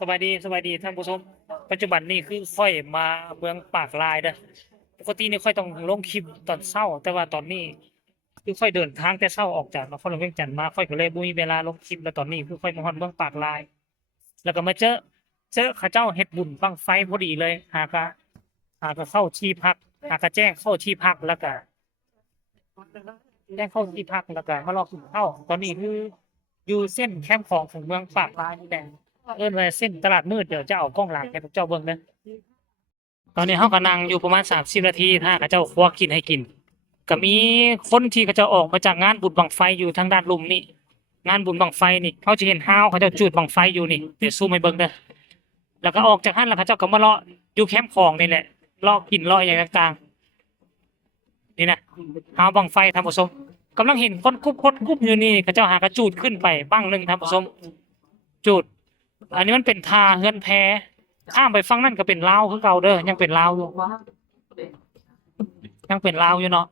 สบายดีท่านผู้ชมปัจจุบันนี้คือค่อยมาเมืองปากลายเด้อปกตินี่ค่อยต้องลงคลิปตอนเช้าแต่ว่าตอนนี้คือค่อยเดินทางแต่เช้าออกจากนครหลวงเวียงจันทน์มาค่อยก็เลยบ่มีเวลาลงคลิปแล้วตอนนี้คือค่อยมาฮอดเมืองปากลายแล้วก็มาเจอเขาเจ้าเฮ็ดบุญบั้งไฟพอดีเลยหากะเข้าที่พักหากะแจ้งเข้าที่พักแล้วก็แจ้งเข้าที่พักแล้วก็มารอกินข้าวตอนนี้คืออยู่เส้นแคมป์ของเมืองปากลายนี่แหละ เอิ้นว่าเส้นตลาดมืดเดี๋ยวจะเอากล้องหลังให้พวกเจ้าเบิ่งเด้อตอนนี้เฮาก็นั่งอยู่ประมาณ30นาทีถ้าเขาเจ้าครัวกินให้กินก็มีคนที่เขาเจ้าออกมาจากงานบุญบั้งไฟอยู่ทางด้านลุ่มนี่งานบุญบั้งไฟนี่เขาจะเห็นฮ้าวเขาเจ้าจุดบั้งไฟอยู่นี่เดี๋ยวซูมให้เบิ่งเด้อแล้วก็ออกจากหั้นแล้วเขาเจ้าก็มาเลาะอยู่แคมป์ของนี่แหละเลาะกินเลาะอย่างต่างๆนี่นะฮ้าวบั้งไฟท่านผู้ชมกำลังเห็นคนกรุ๊ปอยู่นี่เขาเจ้าหากระจูดขึ้นไปบั้งหนึงท่านผู้ชมจูด อันนี้มันเป็นทาเฮือนแพข้ามไปฝั่งนั่นก็เป็นลาวคือเก่าเด้อยังเป็นลาวอยู่ยังเป็นลาวอยู่เนาะ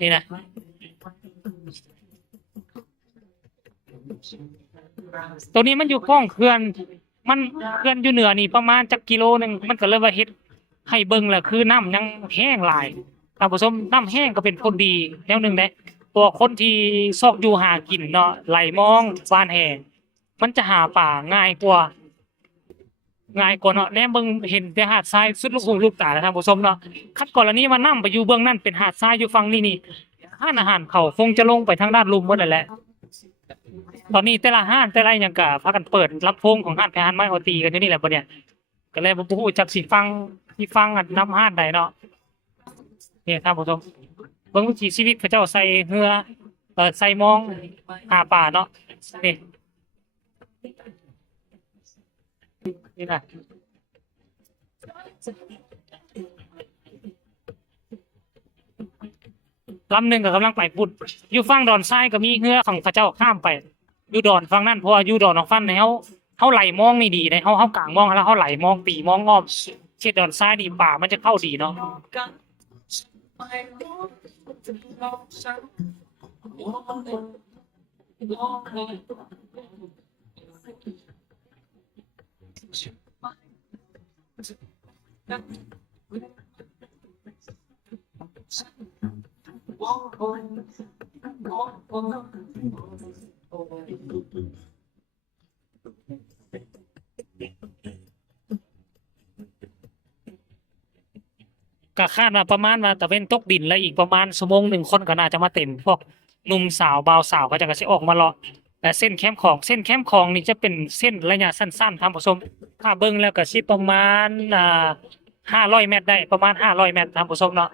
นี่นะตัวนี้มันอยู่ข้องเขื่อนมันเขื่อนอยู่เหนือนี่ประมาณจักกิโลหนึงมันก็เลยว่าเฮ็ดให้เบิ่งแหละคือน้ำยังแห้งหลายท่านผู้ชมน้ำแห้งก็เป็นผลดีแนวหนึงเด้ตัวคนที่ซอกอยู่หากินเนาะไหลมองบ้านแห่มันจะหาป่าง่ายกว่าเนาะแนมเบิ่งเห็นแต่หาดทรายสุดลูกหูลูกตาแล้วท่านผู้ชมเนาะคัดกรณีว่านํไปอยู่เบื้องนั้นเป็นหาดทรายอยู่ฝั่งนี้นี่ร้านอาหารเขาคงจะลงไปทางด้านลุ่มหมดนั่นแหละตอนนี้แต่ละห้านแต่ละหยังก็พากันเปิดลำโพงของห้านแพห้านไม้เอาตีกันอยู่นี่แหละบัดเนี่ยก็เลยบ่ฮู้จักสิฟังอันนำห้านใดเนาะนี่ท่านผู้ชมเบิ่งวิถีชีวิตเขาเจ้าใส่เรือใส่มองหาป่าเนาะนี่นี่นะลำหนึ่งก็กำลังไปปุดอยู่ฝั่งดอนทรายก็มีเรือของเขาเจ้าข้ามไปอยู่ดอนฝั่งนั้นเพราะว่าอยู่ดอนของฟันในเขาไหลมองนี่ดีในเขากลางมองแล้วเขาไหลมองตีมองอ้อมเช่นดอนทรายนี่ป่ามันจะเข้าดีเนาะก็คาดว่าประมาณว่าตะเวนตกดินแล้วอีกประมาณชั่วโมงหนึ่งคนก็น่าจะมาเต็มพวกหนุ่มสาวบ่าวสาวก็จะก็สิออกมาเลาะแต่เส้นแคมป์ของนี่จะเป็นเส้นระยะสั้นๆท่านผู้ชมถ้าเบิ่งแล้วก็สิประมาณ500เมตรได้ประมาณ500เมตรท่านผู้ชมเนาะ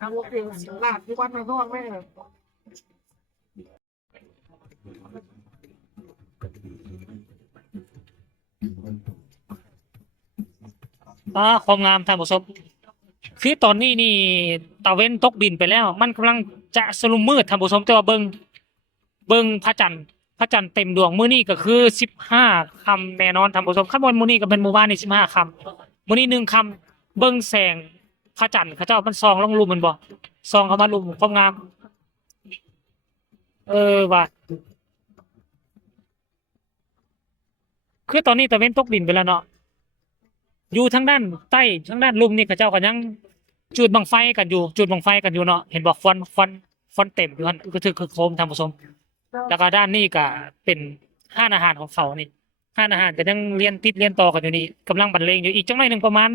ทำโอเคลาดที่วัดในห้องแม่ความงามท่านผู้ชมคือตอนนี้นี่ตะเว้นตกดินไปแล้วมันกำลังจะสลุมมืดท่านผู้ชมแต่ว่าเบิ่งพระจันทร์เต็มดวงมื้อนี้ก็คือ15ค่ำแน่นอนท่านผู้ชมคันบ่มื้อนี้ก็เป็นมื้อวานนี่15ค่ำมื้อนี้1ค่ำเบิ่งแสง พระจันทร์เขาเจ้ามันซองลงลุมมันบ่ซองเข้ามาลุมความงามว่ะคือตอนนี้ตะเวนตกดินไปแล้วเนาะอยู่ทางด้านใต้ทางด้านลุมนี่เขาเจ้าก็ยังจุดบังไฟกันอยู่จุดบังไฟกันอยู่เนาะเห็นบอกควันเต็มอยู่หั่นก็คือโคมท่านผู้ชมแล้วก็ด้านนี้ก็เป็นห้านอาหารของเขานี่ห้านอาหารก็ยังเรียนติดเรียนต่อกันอยู่นี่กำลังบรรเลงอยู่อีกจังหน่อยหนึงประมาณ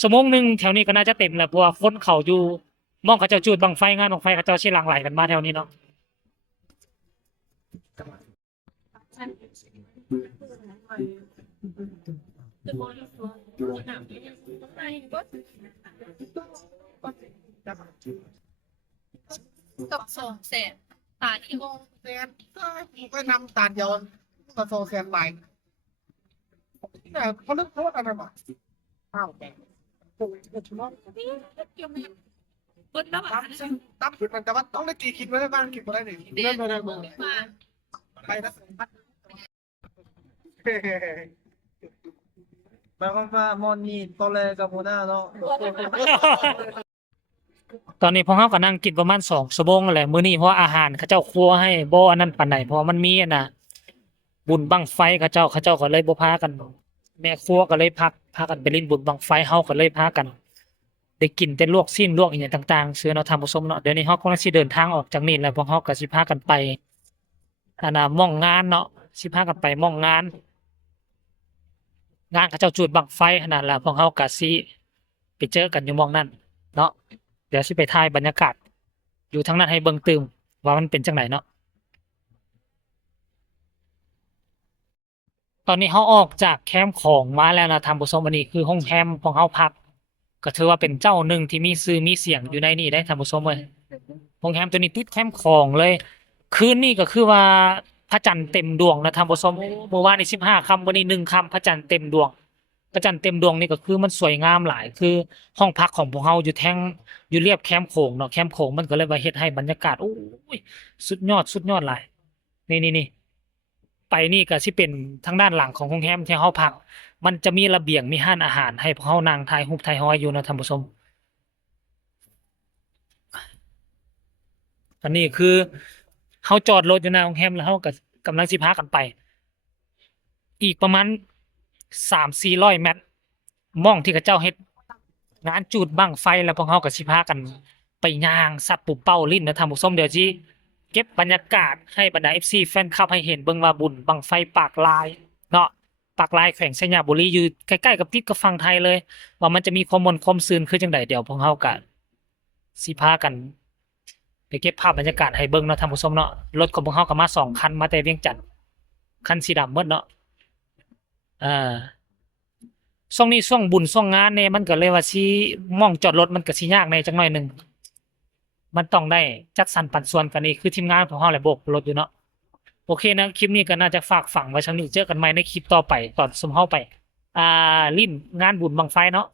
ชั่วโมงหนึงแถวนี้ก็น่าจะเต็มแล้วเพราะว่าคนเขาอยู่มองเขาเจ้าจุดบังไฟงานบังไฟเขาเจ้าสิหลั่งไหลกันมาแถวนี้เนาะ กับ200,000ตาที่โอ แสนไปนำตาเดียวก็โซแสนไปแต่เขาเลือกโทษอะไรมาอ้าวแกโอ้ยเดี๋ยวชั่วโมง เกี่ยวกับเบิดแล้วอ่ะ ตั้มผิดมันแต่ว่าต้องได้กี่คิดไว้ได้บ้างคิดไว้ได้หนึ่ง เดื เล่ อน นไปได้ มา มาไปนะ หมายความว่ามอนนี่ตอนแรกกับโมนาเนาะ ตอนนี้พวกเขาก็นั่งกินประมาณ2 ชั่วโมงนั่นแหละมื้อนี้เพราะว่าอาหารเขาเจ้าครัวให้บ่อันนั้นปานใดเพราะว่ามันมีอันน่ะบุญบั้งไฟเขาเจ้าก็เลยบ่พากัน แม่ครัวก็เลยพากันไปเล่นบุญบั้งไฟเฮาก็เลยพากันได้กินแต่ลวกชิ้นลวกอีหยังต่างๆซื้อเนาะทำผสมเนาะเดี๋ยวนี้เฮากำลังสิเดินทางออกจากนี่แล้วพวกเฮาก็สิพากันไปอันน่ะหม้องงานเนาะสิพากันไปหม้องงานเขาเจ้าจุดบั้งไฟขนาดแล้วพวกเฮาก็สิไปเจอกันอยู่หม้องนั้นเนาะ เดี๋ยวสิไปถ่ายบรรยากาศอยู่ทางนั้นให้เบิ่งตืมว่ามันเป็นจังไดเนาะตอนนี้เราออกจากแคมป์ของมาแล้วนะท่านผู้ชมอันนี้คือห้องแคมป์ของเราพักก็ถือว่าเป็นเจ้าหนึ่งที่มีชื่อมีเสียงอยู่ในนี่ได้ท่านผู้ชมเว้ยห้องแคมป์ตัวนี้ติดแคมป์ของเลยคืนนี้ก็คือว่าพระจันทร์เต็มดวงนะท่านผู้ชมเมื่อวานนี้15ค่ำวันนี้1ค่ำพระจันทร์เต็มดวงพระจันทร์เต็มดวงนี่ก็คือมันสวยงามหลายคือห้องพักของพวกเราอยู่อยู่เรียบแคมป์โขงเนาะแคมป์โขงมันก็เลยว่าเฮ็ดให้บรรยากาศโอ้ยสุดยอดหลายนี่ไปนี่ก็สิเป็นทางด้านหลังของโรงแรมที่เฮาพักมันจะมีระเบียงมีร้านอาหารให้พวกเฮานั่งถ่ายรูปถ่ายห้อยอยู่นะท่านผู้ชมอันนี้คือเฮาจอดรถอยู่หน้าโรงแรมแล้วเฮาก็กำลังสิพากันไป อีกประมาณ300-400 เมตรหม้องที่เขาเจ้าเฮ็ดงานจูดบั้งไฟแล้วพวกเขาก็สิพากันไปย่างสัตว์ปูเป้าลิ้นนะท่านผู้ชมเดี๋ยวสิเก็บบรรยากาศให้บรรดา FC แฟนคลับให้เห็นเบิ่งว่าบุญบั้งไฟปากลายเนาะปากลายแขวงสัญญาบุรีอยู่ใกล้ๆกับติดกับฝั่งไทยเลย ว่ามันจะมีความมนต์ความซื่นคือจังไดเดี๋ยวพวกเขาก็สิพากันไปเก็บภาพบรรยากาศให้เบิ่งเนาะท่านผู้ชมเนาะรถของพวกเขาก็มา2 คันมาแต่เวียงจันทน์คันสีดำหมดเนาะ อ่าช่วงนี้ช่วงบุญช่วงงานเนี่ยมันก็เลยว่าสิหม้องจอดรถมันก็สิยากในจักหน่อยหนึงมันต้องได้จัดสรรปันส่วนกันนี่คือทีมงานของเฮาแหละโบกรถอยู่เนาะโอเคนะคลิปนี้ก็น่าจะฝากฝังไว้ช่วงนี้เจอกันใหม่ในคลิปต่อไปตอนสมเฮาไปลิ้นงานบุญบั้งไฟเนาะ